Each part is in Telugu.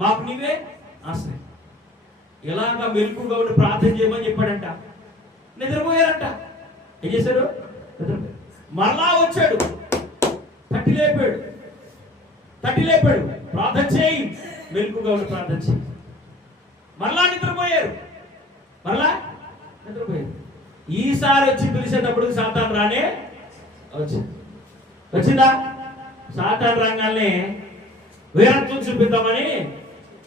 మాకు నీవే ఆశ్రయం. ఇలాగా మెలకుగా ఉండి ప్రార్థన చేయమని చెప్పాడంట. నిద్రపోయారంట. ఏం చేశారు? నిద్రపోయారు. మరలా వచ్చాడు, తట్టి లేపాడు, ప్రార్థన చేయి, మెలకుగా ఉండి ప్రార్థన చేయి. మరలా నిద్రపోయారు. ఈసారి వచ్చి పిలిచేటప్పుడు సాతాను రానే వచ్చిందా? సాతాను రాగానే వీరత్వం చూపిద్దామని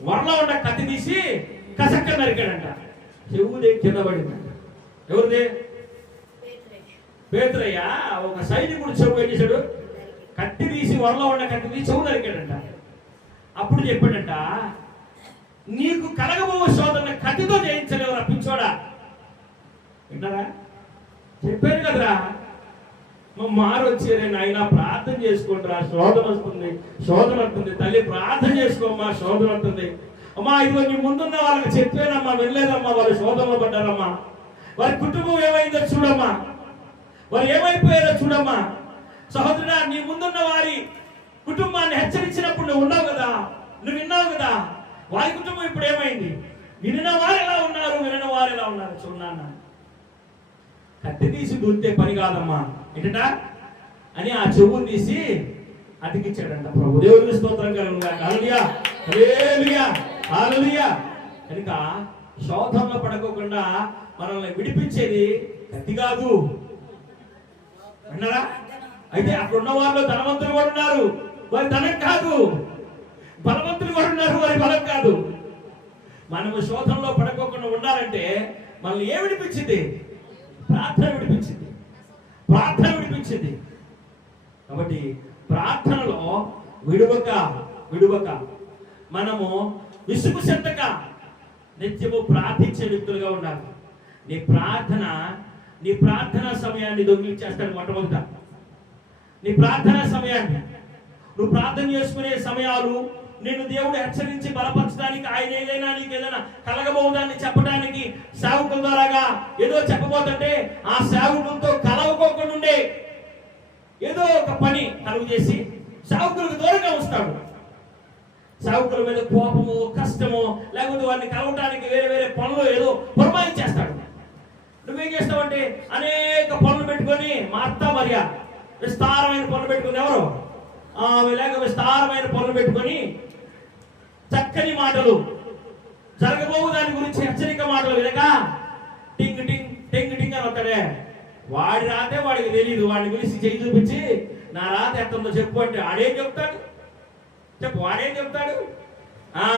వరలో ఉన్న కత్తి తీసి కసక్క నరికాడంట. చెవుదే కింద పడిందంట. ఎవరిదే? పేతురయ్య. ఒక సైనికుడు చెవు ఏం చేశాడు? కత్తి తీసి వరలో ఉన్న కత్తి తీసి చెవు నరికాడంట. అప్పుడు చెప్పాడంట, నీకు కలగబో శోధన కత్తితో జయించలేవు రప్పించోడా. విన్నారా? చెప్పాను కదరా, మారొచ్చేరే నాయన, ప్రార్థన చేసుకోండిరా, శోధన వస్తుంది తల్లి, ప్రార్థన చేసుకోమ్మా, శోధన వస్తుంది. అమ్మా ఇదిగో నీ ముందున్న వాళ్ళకి చెప్పానమ్మా, వెళ్ళలేదమ్మా, వాళ్ళు శోధనలో పడ్డారమ్మా, వారి కుటుంబం ఏమైందో చూడమ్మా, వారు ఏమైపోయారో చూడమ్మా. సహోదరుడా, నీ ముందున్న వారి కుటుంబాన్ని హెచ్చరించినప్పుడు నువ్వు ఉన్నావు కదా, నువ్వు విన్నావు కదా, వారి కుటుంబం ఇప్పుడు ఏమైంది, వినిన వారు ఎలా ఉన్నారు చూడన్నా. కత్తి తీసి దూరితే పని కాదమ్మా ఏంటట అని ఆ చెవును తీసి అతికిచ్చాడంట ప్రభు. దేవుని స్తోత్రం కలుగుగా. హల్లెలూయా, హల్లెలూయా, హల్లెలూయా. కనుక శోధనలో పడకోకుండా మనల్ని విడిపించేది కత్తి కాదు. అన్నారా? అయితే అక్కడ ఉన్న వాళ్ళు ధనవంతులు కూడా ఉన్నారు, వారి ధనం కాదు. బలవంతులు కూడా ఉన్నారు, వారి బలం కాదు. మనము శోధనలో పడకోకుండా ఉండాలంటే మనల్ని ఏ విడిపించింది? ప్రార్థన విడిపించింది. కాబట్టి ప్రార్థనలో విడువక మనము విసుగు చెందక నిత్యము ప్రార్థించే వ్యక్తులుగా ఉండాలి. నీ ప్రార్థన సమయాన్ని దొంగిలించేస్తాడు. మొట్టమొదట నీ ప్రార్థనా సమయాన్ని, నువ్వు ప్రార్థన చేసుకునే సమయాలు నేను దేవుడు హెచ్చరించి బలపరచడానికి, ఆయన ఏదైనా నీకు ఏదైనా కలగబోదాన్ని చెప్పడానికి సేవకుల ద్వారాగా ఏదో చెప్పబోతుంటే ఆ సేవకులతో కలవకోకుండా ఉండే ఏదో ఒక పని కలుగు చేసి సేవకులకు దూరంగా ఉంచుతాడు. సేవకుల మీద కోపము, కష్టము, లేకపోతే వారిని కలవటానికి వేరే పనులు ఏదో పురమాయించేస్తాడు. నువ్వేం చేస్తావంటే అనేక పనులు పెట్టుకొని, మార్తా మరియా విస్తారమైన పనులు పెట్టుకుంది. ఎవరు? లేక విస్తారమైన పనులు పెట్టుకొని చక్కని మాటలు, జరగబోవు దాని గురించి హెచ్చరిక మాటలు వినక టింగ్ టింగ్ టింగ్ టింగ్ అని వస్తాడే. వాడి రాతే వాడికి తెలియదు. వాడిని గురించి చేయి చూపించి నా రాత ఎంతుందో చెప్పు అంటే వాడేం చెప్తాడు?